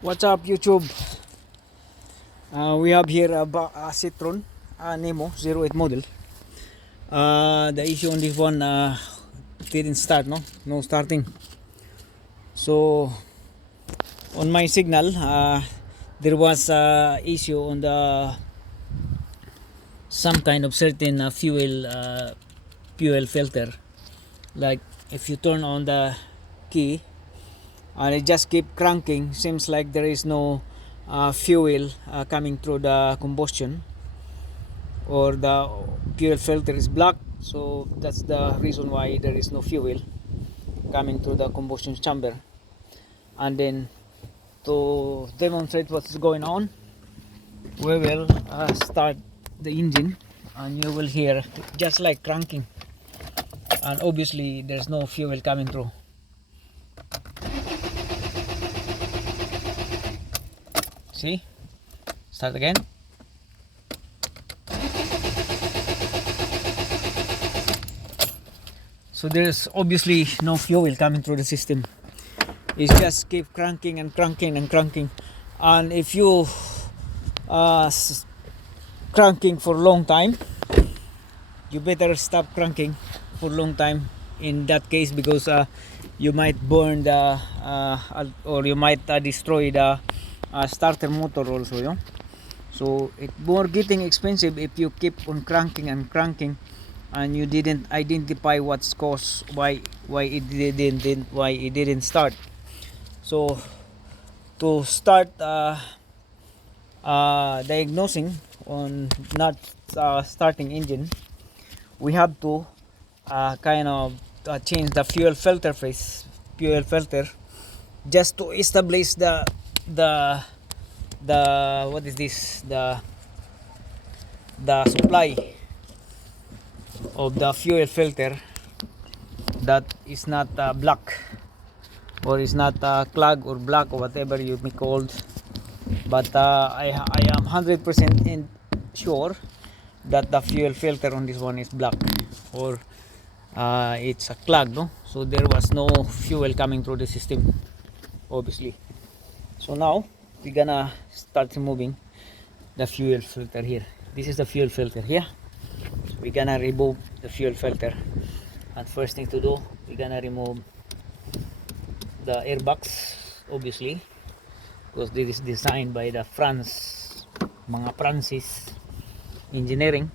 What's up, YouTube? We have here a Citroën Nemo 08 model. The issue on this one didn't start, no starting. So on my signal, there was issue on the some kind of certain fuel filter. Like if you turn on the key and it just keep cranking, seems like there is no fuel coming through the combustion, or the fuel filter is blocked. So that's the reason why there is no fuel coming through the combustion chamber. And then to demonstrate what's going on, we will start the engine, and you will hear just like cranking, and obviously there's no fuel coming through. See, start again. So there's obviously no fuel coming through the system. It just keep cranking and cranking and cranking. And if you cranking for a long time, you better stop cranking for a long time in that case, because you might burn the or you might destroy the starter motor also, you know? So it's more getting expensive if you keep on cranking and cranking, and you didn't identify what's cause why it didn't start. So to start diagnosing on not starting engine, we have to kind of change the fuel filter, just to establish the what is this, the supply of the fuel filter, that is not black, or is not clog or black, or whatever you may call it. But I am 100% sure that the fuel filter on this one is black, or it's a clog, no? So there was no fuel coming through the system, obviously. So now we're gonna start removing the fuel filter here. This is the fuel filter here. So we're gonna remove the fuel filter, and first thing to do, we're gonna remove the airbox, obviously, because this is designed by the mga Francis engineering.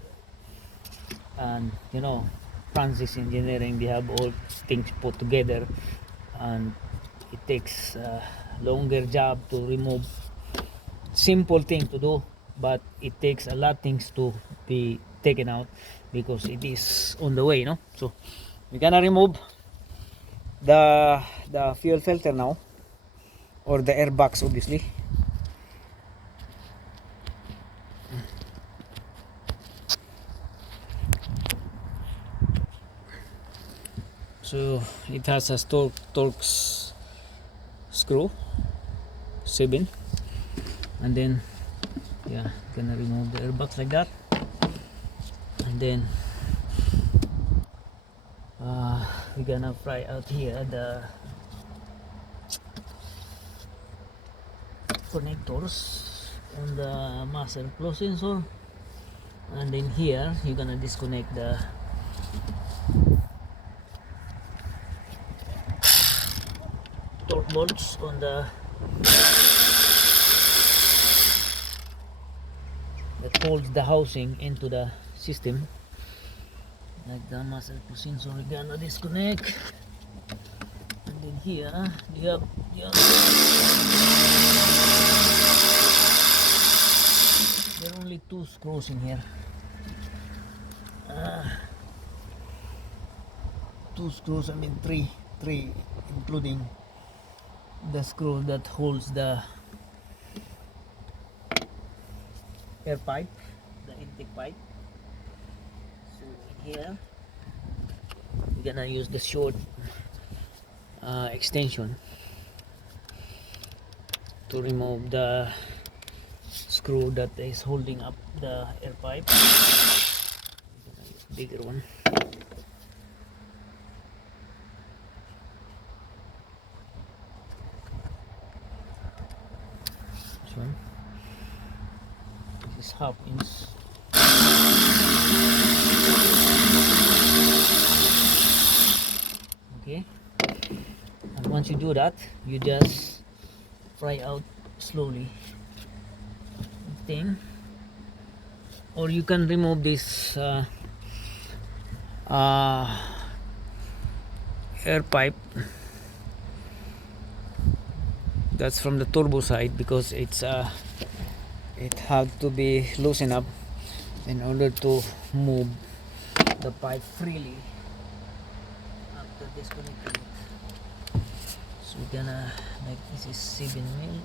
And you know, Francis engineering, they have all things put together, and it takes a longer job to remove. Simple thing to do, but it takes a lot of things to be taken out, because it is on the way, no? So we're gonna remove the fuel filter now, or the airbox, obviously. So it has a Torx screw 7, and then yeah, gonna remove the airbox like that, and then we're gonna pry out here the connectors on the master flow sensor, and then here you're gonna disconnect the torque bolts on the that holds the housing into the system, like the master flow sensor. We're gonna disconnect, and then here you have there are only 2 screws in here. 2 screws, I mean three, including the screw that holds the air pipe, the intake pipe. So in here we're gonna use the short extension to remove the screw that is holding up the air pipe. Bigger one. one. This is half inch. Okay, and once you do that, you just fry out slowly thing, or you can remove this air pipe that's from the turbo side, because it had to be loosened up in order to move the pipe freely after disconnecting it. So we're gonna make this is 7 mil.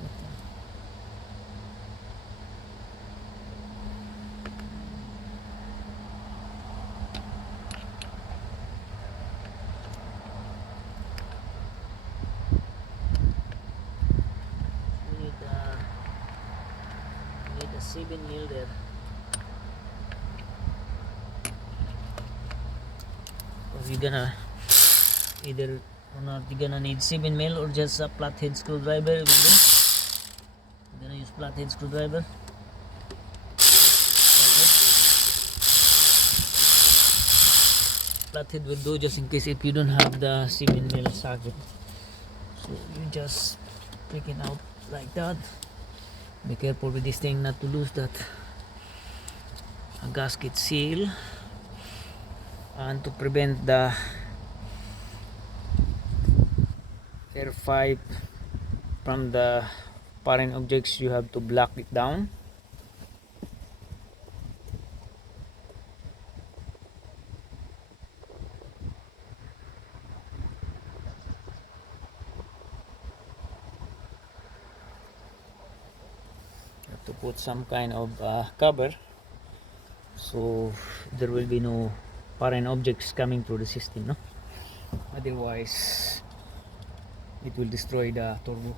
We need a 7 mil there. Or you're gonna either or not, you're gonna need 7 mil or just a flathead screwdriver will do. You're gonna use flathead screwdriver. Flathead will do, just in case if you don't have the 7 mil socket. So you just take it out like that. Be careful with this thing not to lose that gasket seal, and to prevent the air pipe from the foreign objects, you have to block it down. You have to put some kind of cover, so there will be no foreign objects coming through the system, no? Otherwise it will destroy the turbo.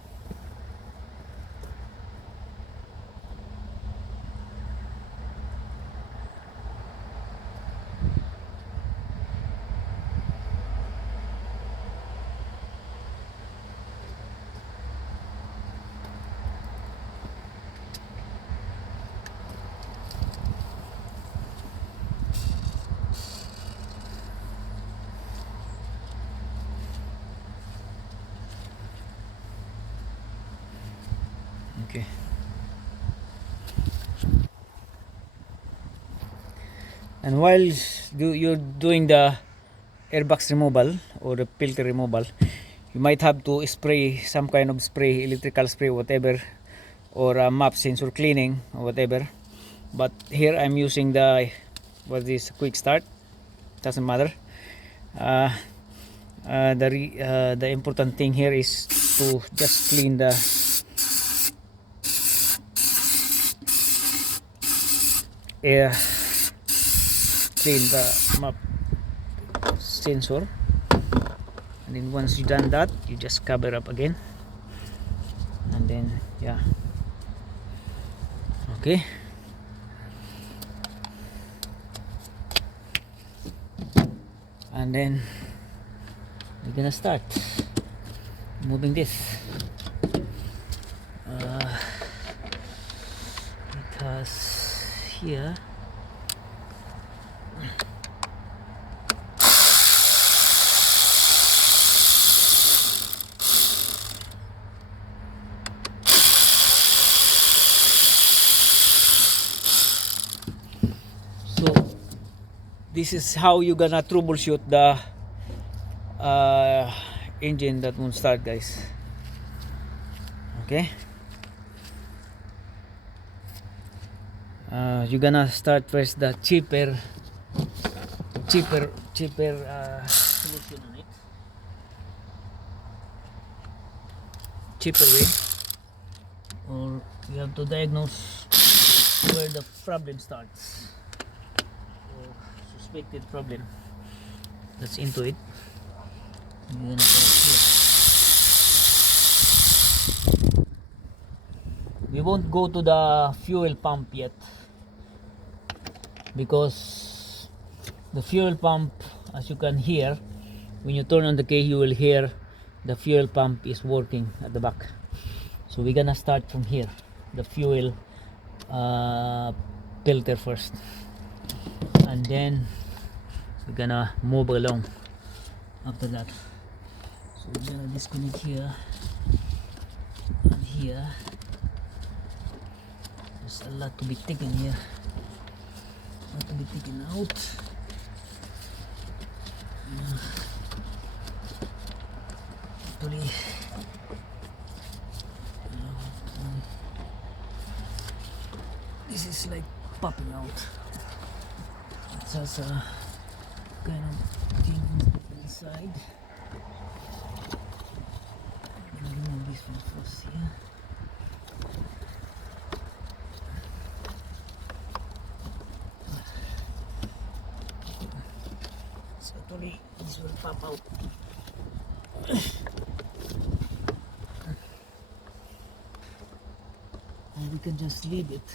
Okay. And while you're doing the airbox removal or the filter removal, you might have to spray some kind of spray, electrical spray, whatever, or a map sensor cleaning or whatever. But here I'm using the quick start. Doesn't matter. The important thing here is to just clean the air, clean the map sensor, and then once you done that, you just cover up again, and then yeah, okay. And then we're gonna start moving this. It has here this is how you gonna troubleshoot the engine that won't start, guys. Okay, you're gonna start first the cheaper solution on it, cheaper way, or you have to diagnose where the problem starts, or suspected problem that's into it. You're gonna start here. We won't go to the fuel pump yet, because the fuel pump, as you can hear, when you turn on the key, you will hear the fuel pump is working at the back. So we're gonna start from here. the fuel filter first, and then we're gonna move along after that. So we're gonna disconnect here and here. There's a lot to be taken here, a lot to be taken out. Actually, this is like popping out. It has a kind of thing inside. I'm gonna remove this one first here. So actually this will pop out. And we can just leave it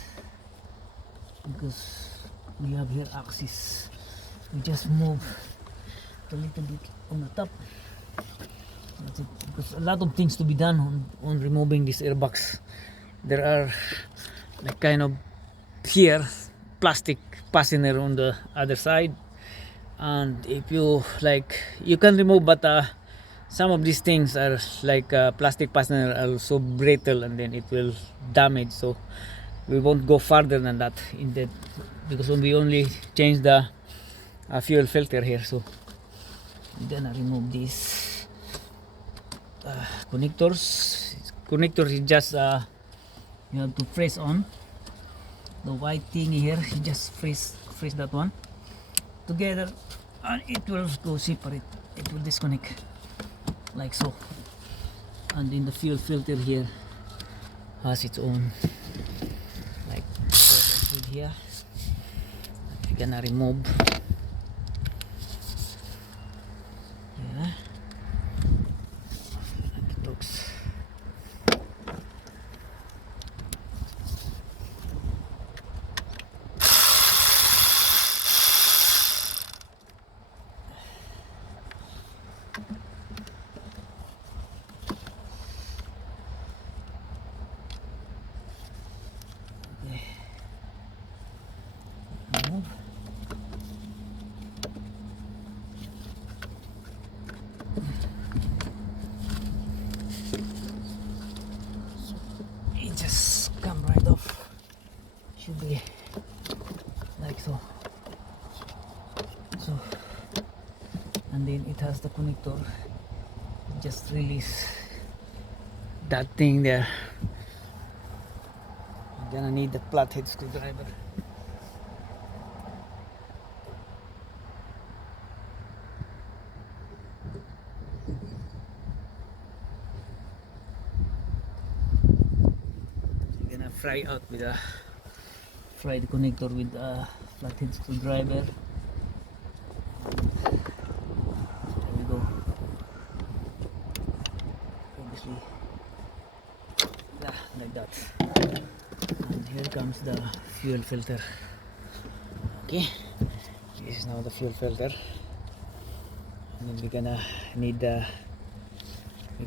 because we have here axis. We just move a little bit on the top. That's it. Because a lot of things to be done on removing this airbox. There are like kind of here plastic fastener on the other side, and if you like, you can remove, but some of these things are like plastic fastener are so brittle and then it will damage, so we won't go further than that in that, because we only change the fuel filter here. So we're gonna remove these connectors. Connectors is just you have to press on the white thing here. You just press that one together and it will go separate. It will disconnect like so. And then the fuel filter here has its own like here. We're gonna remove yeah, like it looks. Remove. It just come right off. Should be like so. So, and then it has the connector. Just release that thing there. You're gonna need the flathead screwdriver. Fry out with a fry the connector with a flathead screwdriver. There we go. Obviously, like that. And here comes the fuel filter. Okay, this is now the fuel filter. And then we're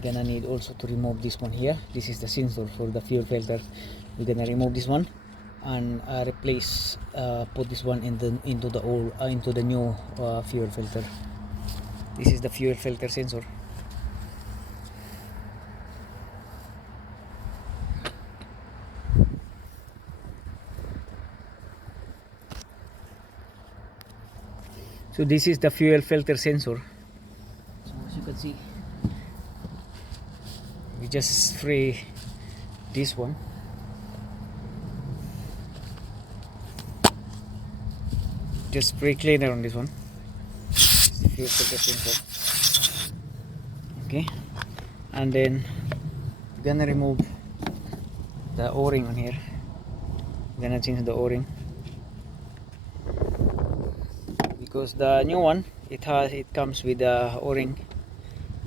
gonna need also to remove this one here. This is the sensor for the fuel filter. We're gonna remove this one and replace, put this one into the new fuel filter. This is the fuel filter sensor. So this is the fuel filter sensor. So as you can see, we just spray this one. Just spray cleaner on this one. Fuel filter sensor. Okay, and then we're gonna remove the O-ring on here. We're gonna change the O-ring because the new one it comes with the O-ring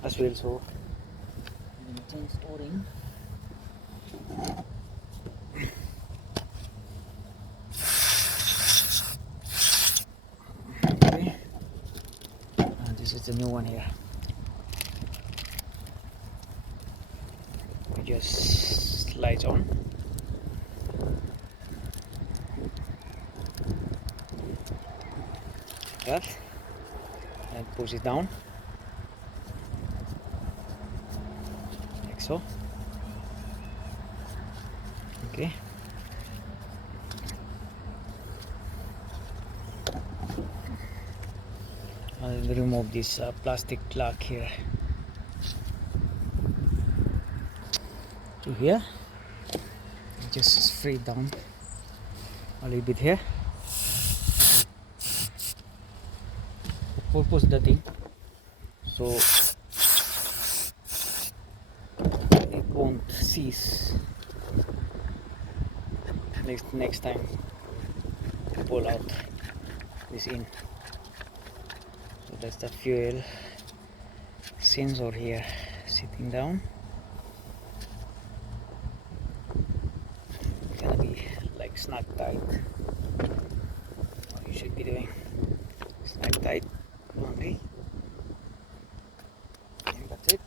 as well. So we're gonna change O-ring. This is the new one here. We just slides on. that, and push it down like so. Okay. I'll remove this plastic lock here to here. Just straight down a little bit here. Purpose the thing so it won't seize next time to pull out this in. So that's the fuel sensor here sitting down. It's gonna be like snug tight. What you should be doing, snug tight. Okay, and that's it.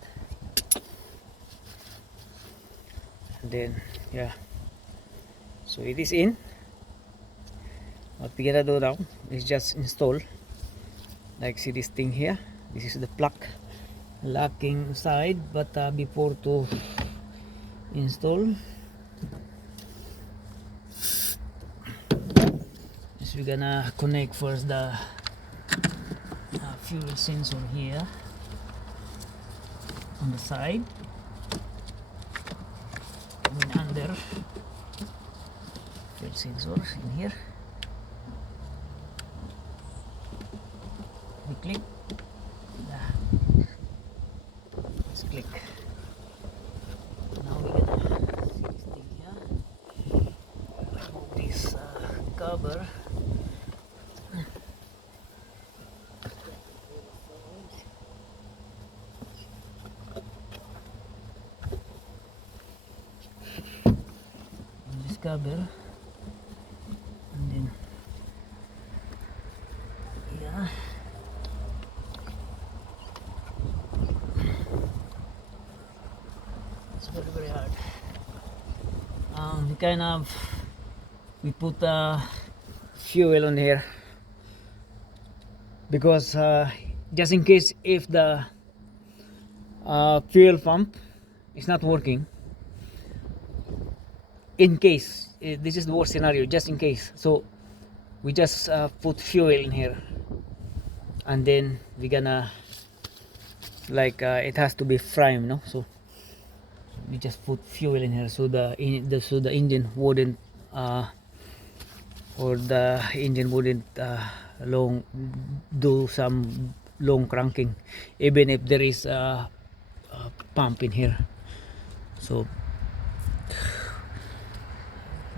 And then yeah, so it is in. What we gotta do now is just install, like see this thing here, this is the plug locking side, but before to install is we're gonna connect first the fuel sensor here on the side, and under fuel sensor in here. We click, let's click. Now we're gonna see this thing here, remove this cover. This cover, and then yeah, it's very hard. We kind of put fuel on here because just in case if the fuel pump is not working, in case this is the worst scenario, just in case, so we just put fuel in here, and then we're gonna like it has to be primed, no? So we just put fuel in here so the engine wouldn't do some long cranking, even if there is a pump in here. So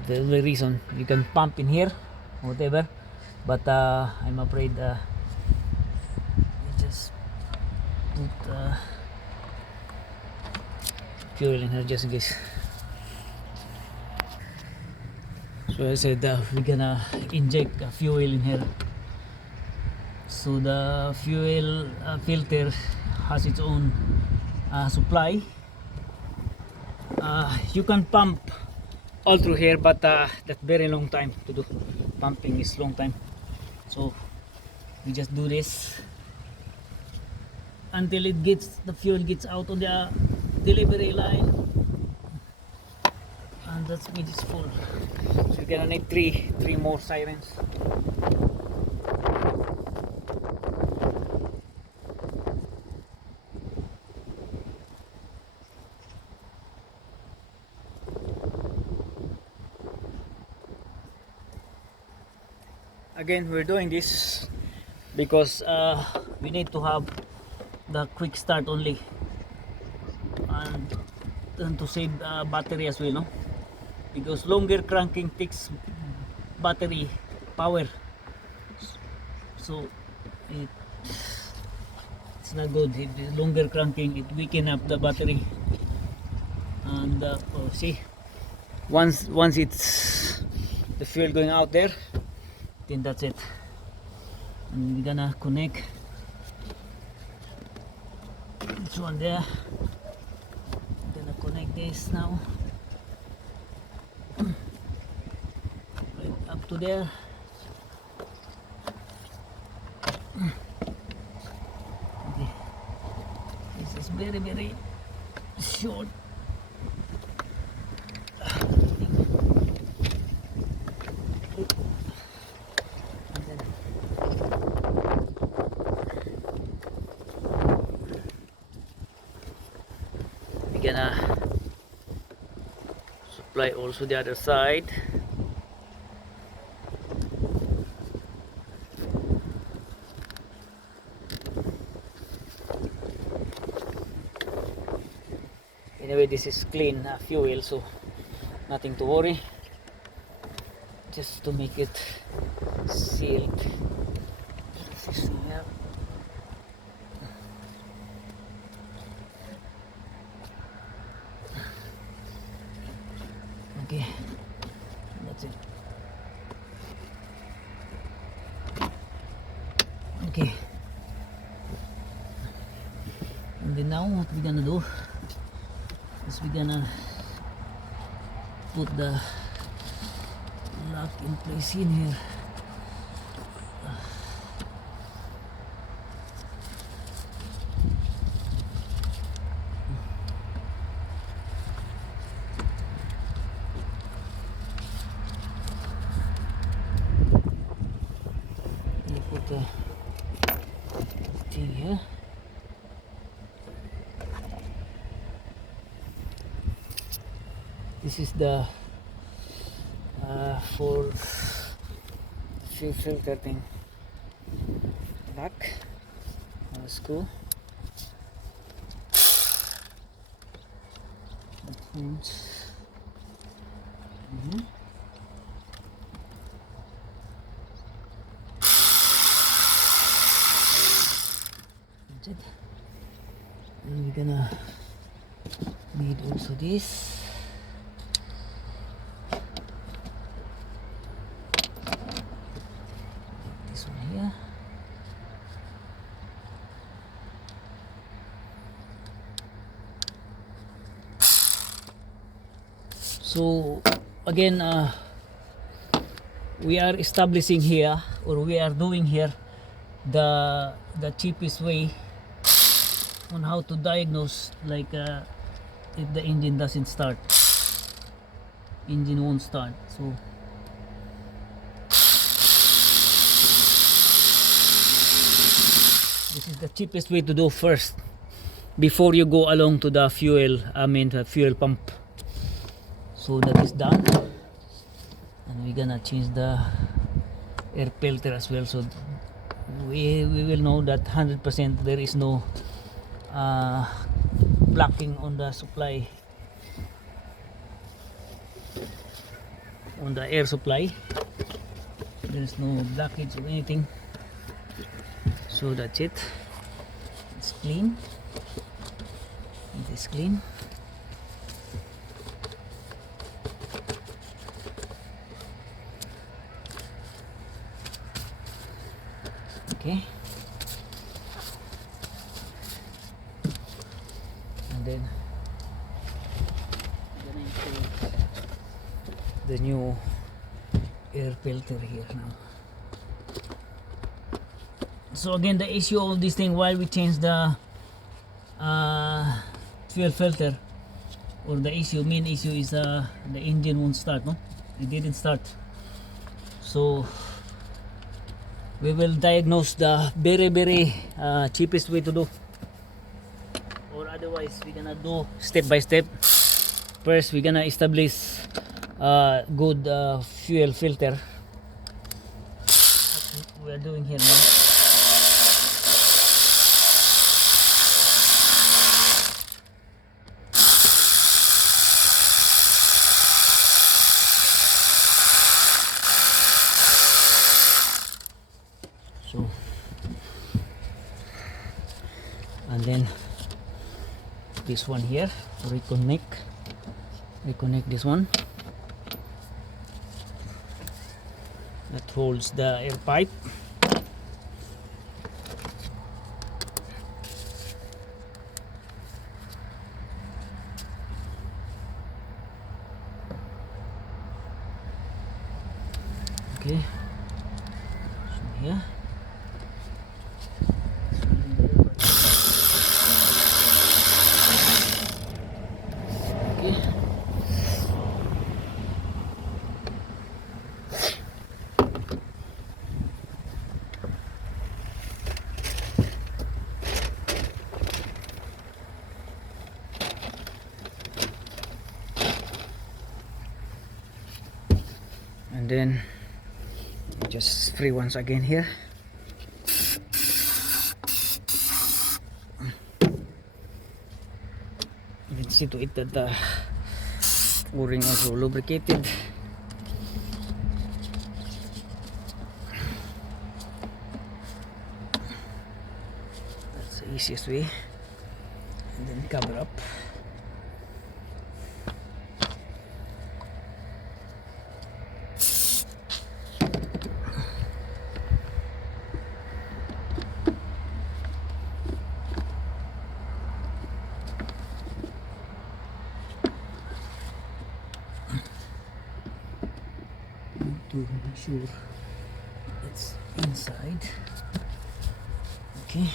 the only reason you can pump in here, whatever, but I'm afraid we just put fuel in here just in case. So I said we're gonna inject fuel in here. So the fuel filter has its own supply. You can pump all through here, but that's very long time to do. Pumping is long time, so we just do this until the fuel gets out on the delivery line, and that's when it's full. So you're gonna need three more sirens. Again, we're doing this because we need to have the quick start only, and to save battery as well, no? Because longer cranking takes battery power, so it's not good. Longer cranking, it weaken up the battery, and see, once it's the fuel going out there, then that's it. And we're gonna connect this one there. I'm gonna connect this now right up to there. very very short. We're gonna supply also the other side. Anyway, this is clean fuel, so nothing to worry. Just to make it sealed. Okay, that's it. Okay, and then now what we're gonna do is we're gonna put the lock in place in here. You put the thing here. This is the for fuel filter thing. Back on the screw. That's it. And we're gonna need also this. This one here. So again, we are establishing here, or we are doing here the cheapest way on how to diagnose, like if the engine doesn't start, engine won't start. So this is the cheapest way to do first before you go along to the fuel, the fuel pump. So that is done, and we're gonna change the air filter as well, so we will know that 100% there is no blocking on the supply, on the air supply. There is no blockage or anything. So that's it. It's clean. It is clean. Okay, and then I'm gonna install the new air filter here now. So again, the issue of this thing, while we change the fuel filter, or the main issue is the engine won't start. No, it didn't start. So we will diagnose the very very cheapest way to do, or otherwise we're gonna do step by step. First we're gonna establish good fuel filter. That's what we are doing here now. So, and then this one here, reconnect this one that holds the air pipe. Okay, so here. and then just free once again here. You can see to it that the o-ring also lubricated. That's the easiest way. And then cover up. To make sure it's inside. Okay.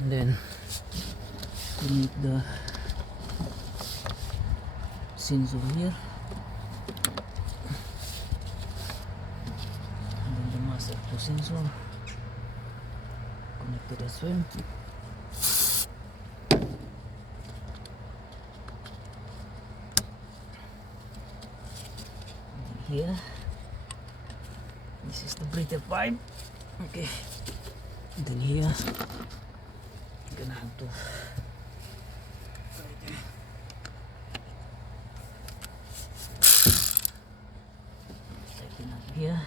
And then connect the sensor here, and then the master to sensor connected as well. And then here, this is the breather pipe. Okay, and then here gonna have to tighten up here.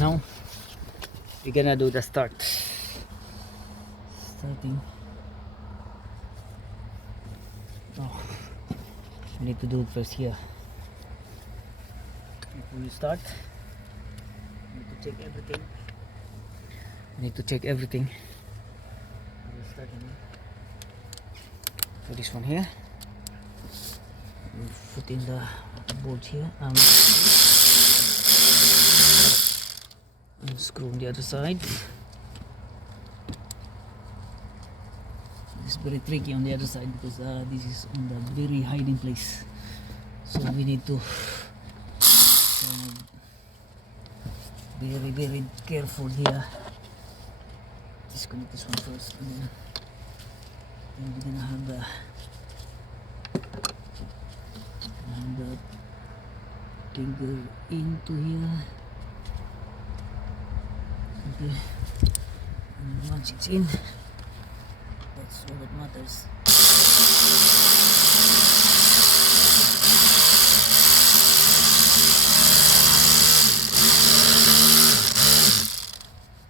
Now we're gonna do the starting. Oh, we need to do it first here. Before you start, you need to check everything. You need to check everything. So this one here, we put in the bolts here. And screw on the other side. It's very tricky on the other side because this is on the very hiding place, so we need to very careful here. Disconnect this one first, and then we're gonna have the finger into here. Okay, and once it's in, that's all that matters.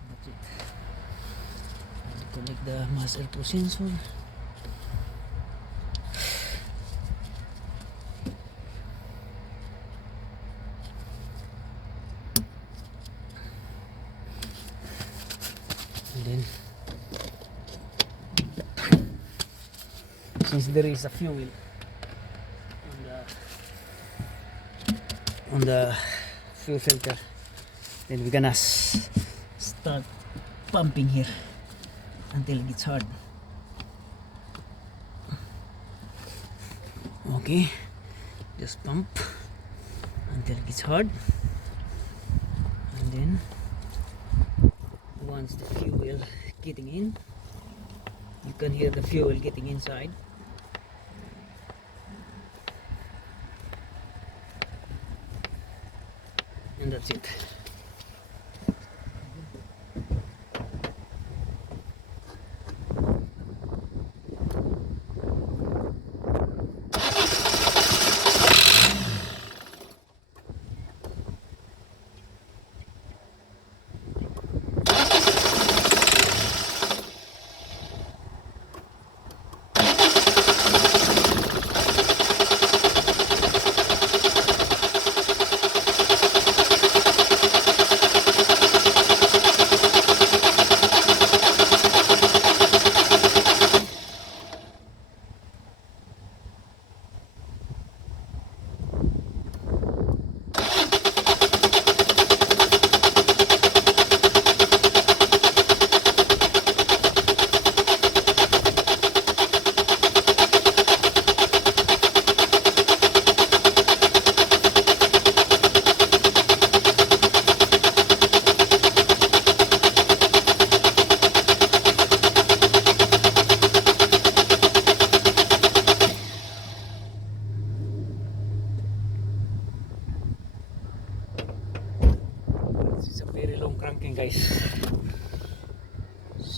That's it. And connect the master pro sensor. And then, since there is a fuel on the fuel filter, then we're gonna start pumping here until it gets hard. Okay, just pump until it gets hard, and then once the fuel getting in, you can hear the fuel getting inside. And that's it.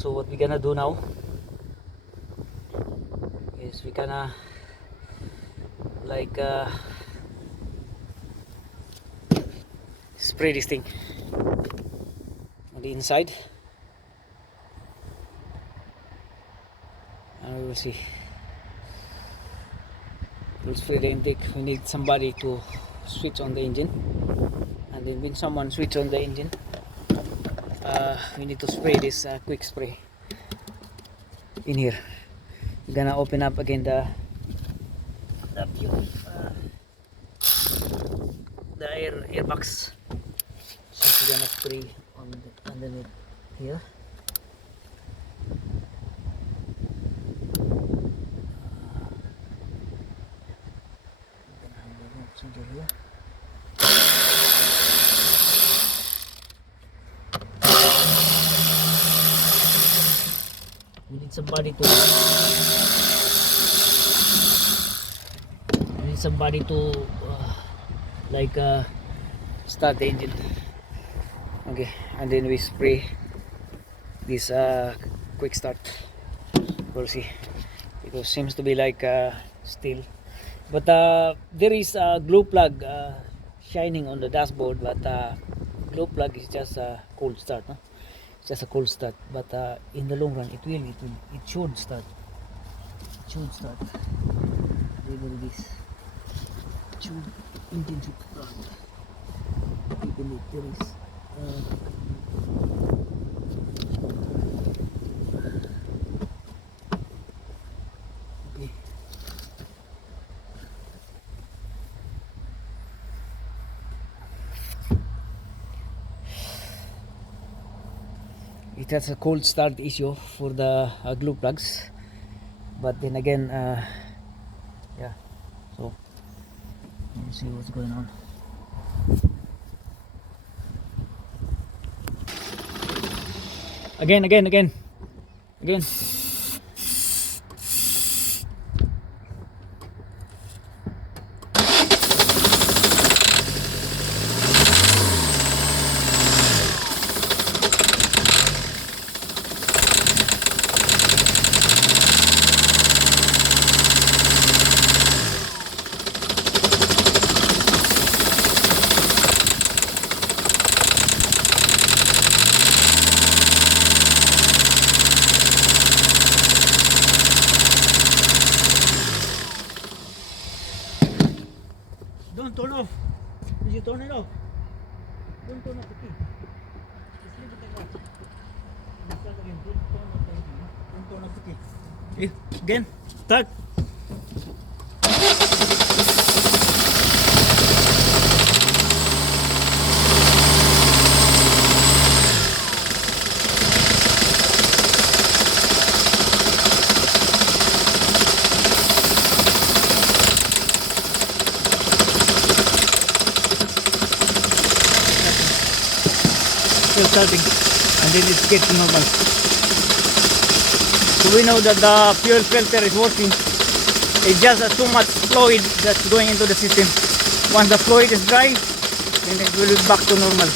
So what we gonna do now is we gonna like spray this thing on the inside, and we will see. We'll spray the intake. We need somebody to switch on the engine, and then when someone switch on the engine, we need to spray this quick spray in here. We're gonna open up again the fuel, the air box. So we're gonna spray on underneath here. Here. We need somebody to like start the engine. Okay, and then we spray this quick start. We'll see. It seems to be like steel, but there is a glue plug shining on the dashboard, but glue plug is just a cold start, no? It's just a cold start, but in the long run it should start. Whatever it is, it should engine should start. Even if there is okay. It has a cold start issue for the glue plugs, but then again yeah, so let's see what's going on. Again. Don't turn off. Did you turn it off? Don't turn off the key. Just leave it like that. Start again. Don't turn off the key. Okay. Again. Start. Still starting, and then it gets normal. So we know that the fuel filter is working. It's just too much fluid that's going into the system. Once the fluid is dry, then it will be back to normal.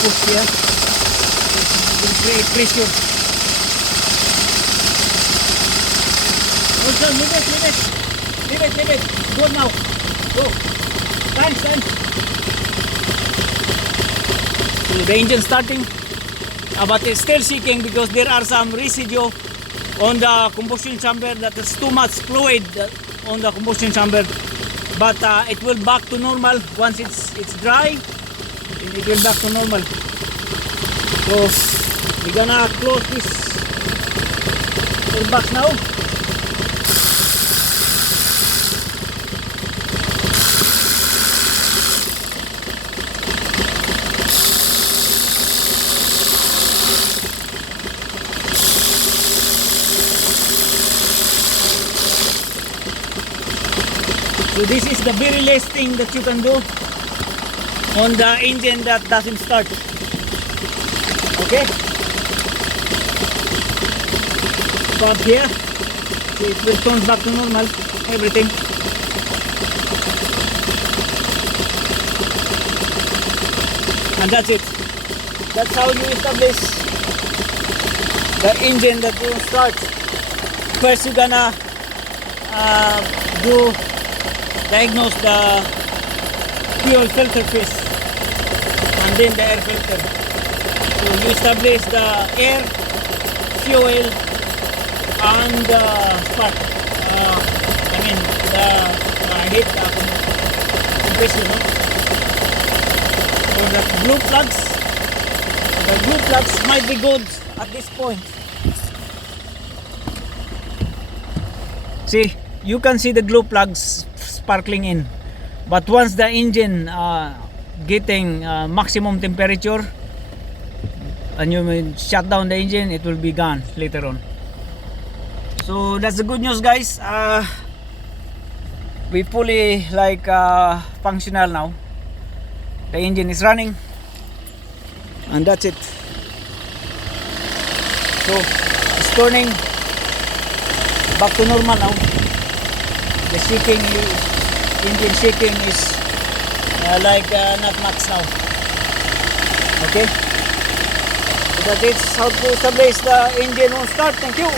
Push here. Create pressure. Hold on, leave it. Go now. Go. Stand. So the engine starting, but it's still shaking because there are some residue on the combustion chamber. That is too much fluid on the combustion chamber. But it will back to normal once it's dry. It will back to normal. So we're gonna close this box now. So this is the very last thing that you can do on the engine that doesn't start. Okay? about here. So it will turn back to normal, everything. And that's it. That's how you establish the engine that will start. First you're gonna diagnose the fuel filter first, and then the air filter. So you establish the air, fuel, and spark. I mean the heat compression. No? So the blue plugs might be good at this point. See, you can see the glue plugs sparkling in, but once the engine getting maximum temperature and you will shut down the engine, it will be gone later on. So that's the good news, guys. We fully functional now. The engine is running, and that's it. So it's turning back to normal now. The shaking, engine shaking is not much now. Okay, so that's how to establish the engine on start. Thank you.